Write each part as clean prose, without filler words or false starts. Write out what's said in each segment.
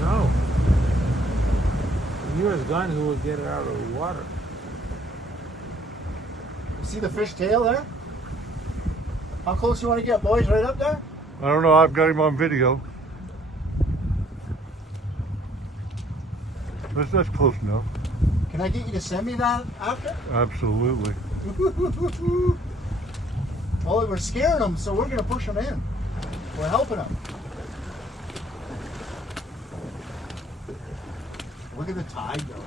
No. If he was gone, who would get it out of the water? You see the fish tail there? How close you want to get, boys? Right up there? I don't know. I've got him on video. That's close enough. Can I get you to send me that after? Absolutely. Well, we're scaring them, so we're going to push them in. We're helping them. Look at the tide, though.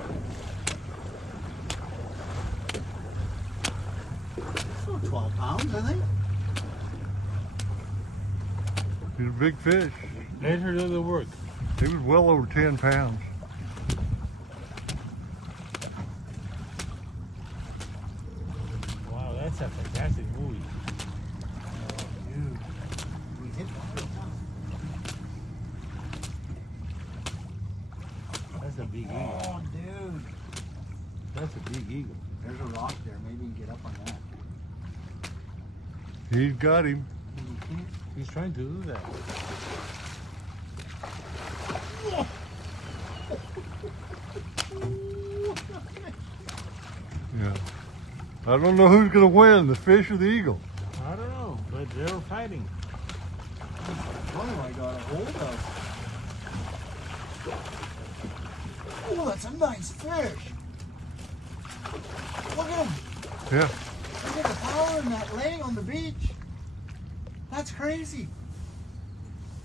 So 12 pounds, I think. He's a big fish. Let her do the work. He was well over 10 pounds. Wow, that's a fantastic movie. Dude, we hit one. That's a big eagle. Oh, dude. That's a big eagle. There's a rock there. Maybe you can get up on that. He's got him. He's trying to do that. Yeah. I don't know who's going to win, the fish or the eagle. I don't know, but they're fighting. What have I got a hold of? Oh, that's a nice fish. Look at him. Yeah. Look at the power in that laying on the beach. That's crazy.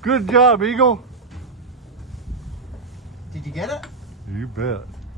Good job, eagle. Did you get it? You bet.